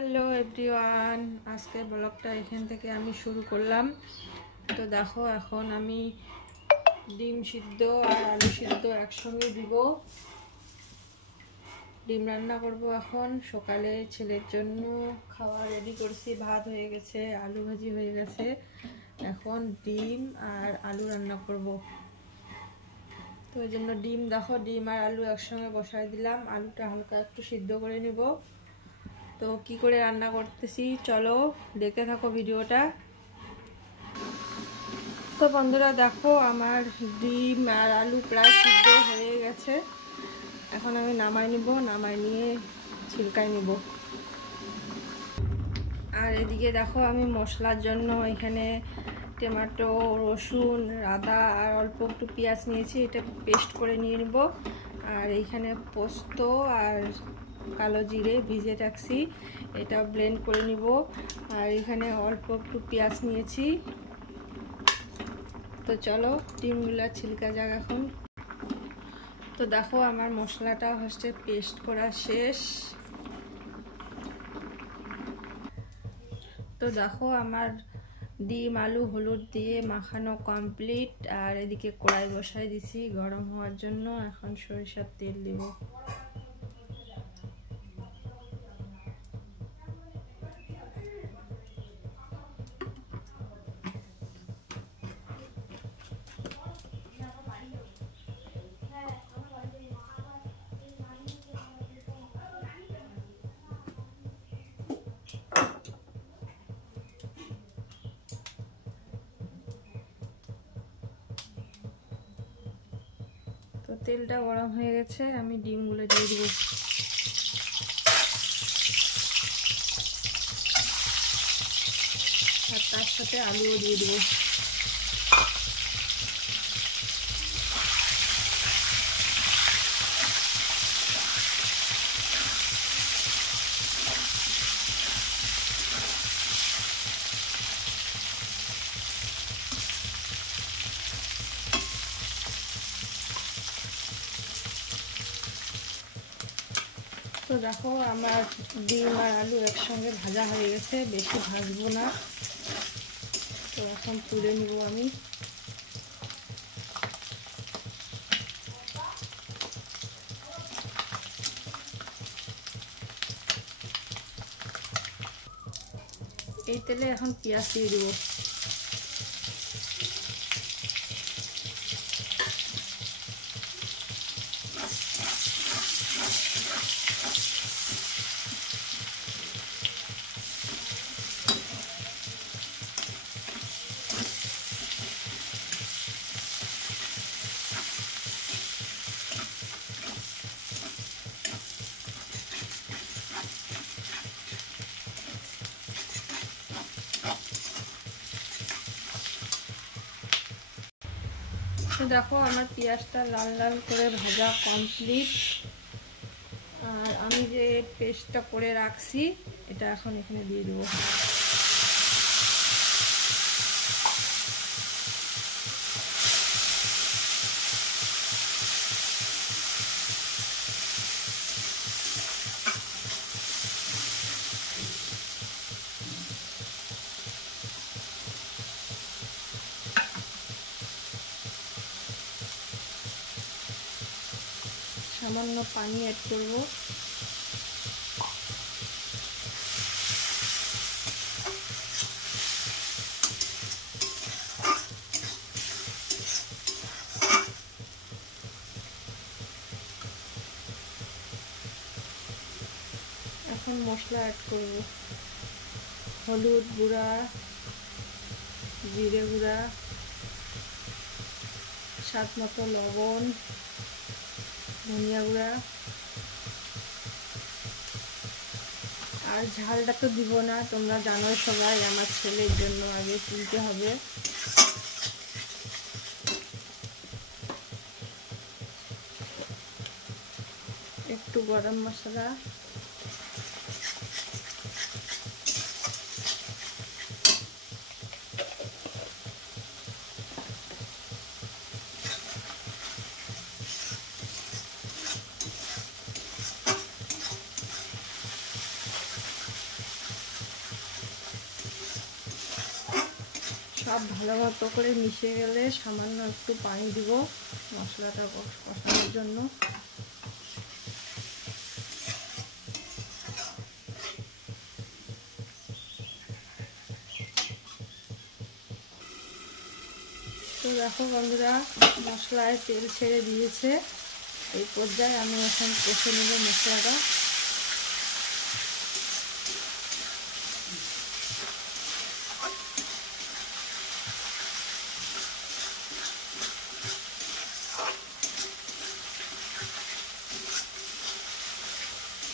Hello everyone, আজকের ব্লগটা এখান থেকে আমি শুরু করলাম। তো দেখো, এখন আমি ডিম সিদ্ধ আর আলু সিদ্ধ একসঙ্গে দিব। ডিম রান্না করব এখন। সকালে ছেলের জন্য খাওয়া রেডি করছি, ভাত হয়ে গেছে, আলু ভাজি হয়ে গেছে। এখন ডিম আর আলু রান্না করব। তো ওই জন্য ডিম আর আলু একসঙ্গে বসাই দিলাম। আলুটা হালকা একটু সিদ্ধ করে নিব। তো কি করে রান্না করতেছি চলো দেখতে থাকো ভিডিওটা। তো বন্ধুরা দেখো, আমার ডিম আর আলু প্রায় সিদ্ধ হয়ে গেছে। এখন আমি নামাই নিব, নামাই নিয়ে ছিলকাই নিব। আর এদিকে দেখো, আমি মশলার জন্য এখানে টমেটো, রসুন, আদা আর অল্প একটু পেঁয়াজ নিয়েছি। এটা পেস্ট করে নিয়ে নিব। আর এইখানে পোস্ত আর কালো জিরে ভিজে রাখছি, এটা ব্লেন্ড করে নিব। আর এখানে অল্প একটু পেঁয়াজ নিয়েছি। তো চলো ডিমগুলো ছিলকা যাক এখন। তো দেখো, আমার মশলাটা হচ্ছে পেস্ট করা শেষ। তো দেখো, আমার ডিম আলু হলুদ দিয়ে মাখানো কমপ্লিট। আর এদিকে কড়াই বসাই দিছি গরম হওয়ার জন্য। এখন সরিষার তেল দিব। তো তেলটা গরম হয়ে গেছে, আমি ডিমগুলো দিয়ে দিব। আর তার সাথে আলুও দিয়ে দিব। তো দেখো, আমার ডিম আর আলু একসঙ্গে ভাজা হয়ে গেছে, বেশি ভাজবো না। তো এখন তুলে নিব আমি। এই তেলে এখন পেঁয়াজ দিয়ে দিব। তো দেখো, আমার পেঁয়াজটা লাল লাল করে ভাজা কমপ্লিট। আর আমি যে পেস্টটা করে রাখছি, এটা এখন এখানে দিয়ে দেবো। সামান্য পানি অ্যাড করব। এখন মশলা অ্যাড করব। হলুদ গুঁড়া, জিরে গুঁড়া, স্বাদ মতো লবণ, ধনিয়া গুঁড়া। আর ঝালটা তো দিব না, তোমরা জানোই সবাই, আমার ছেলের জন্য আগে তুলতে হবে। একটু গরম মশলা, সব ভালো মতো করে মিশে গেলে সামান্য একটু পানি দিব মশলাটা কষানোর জন্য। তো দেখো বন্ধুরা, মশলায় তেল ছেড়ে দিয়েছে। এই পর্যায়ে আমি এখন কষে নেব মশলাটা।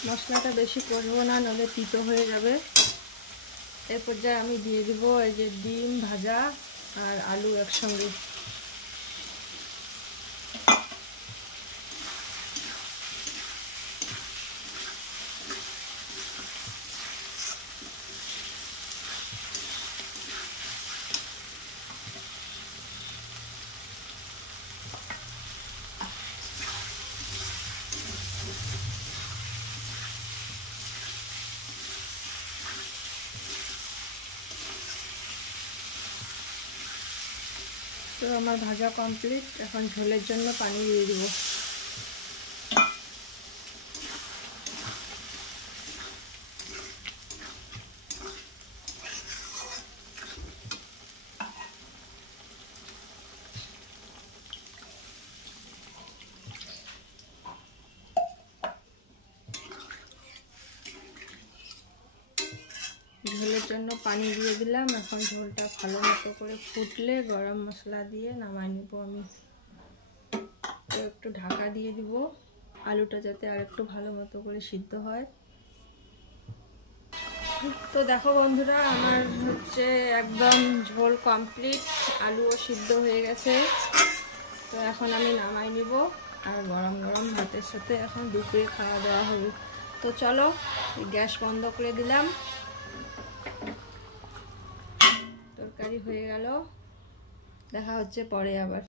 মশলাটা বেশি কষবো না, নাহলে তিতো হয়ে যাবে। এই পর্যায়ে আমি দিয়ে দিব এই যে ডিম ভাজা আর আলু একসঙ্গে। তো আমার ভাজা কমপ্লিট, এখন ঝোলের জন্য পানি দিয়ে দিব। ঝোলের জন্য পানি দিয়ে দিলাম। এখন ঝোলটা ভালো মতো করে ফুটলে গরম মশলা দিয়ে নামাই নিব আমি। তো একটু ঢাকা দিয়ে দিব আলুটা যাতে আর একটু ভালো মতো করে সিদ্ধ হয়। তো দেখো বন্ধুরা, আমার হচ্ছে একদম ঝোল কমপ্লিট, আলুও সিদ্ধ হয়ে গেছে। তো এখন আমি নামাই নিব, আর গরম গরম ভাতের সাথে এখন দুপুরে খাওয়া দাওয়া হবে। তো চলো, গ্যাস বন্ধ করে দিলাম। তরকারি হয়ে গেল, দেখা হচ্ছে পরে আবার।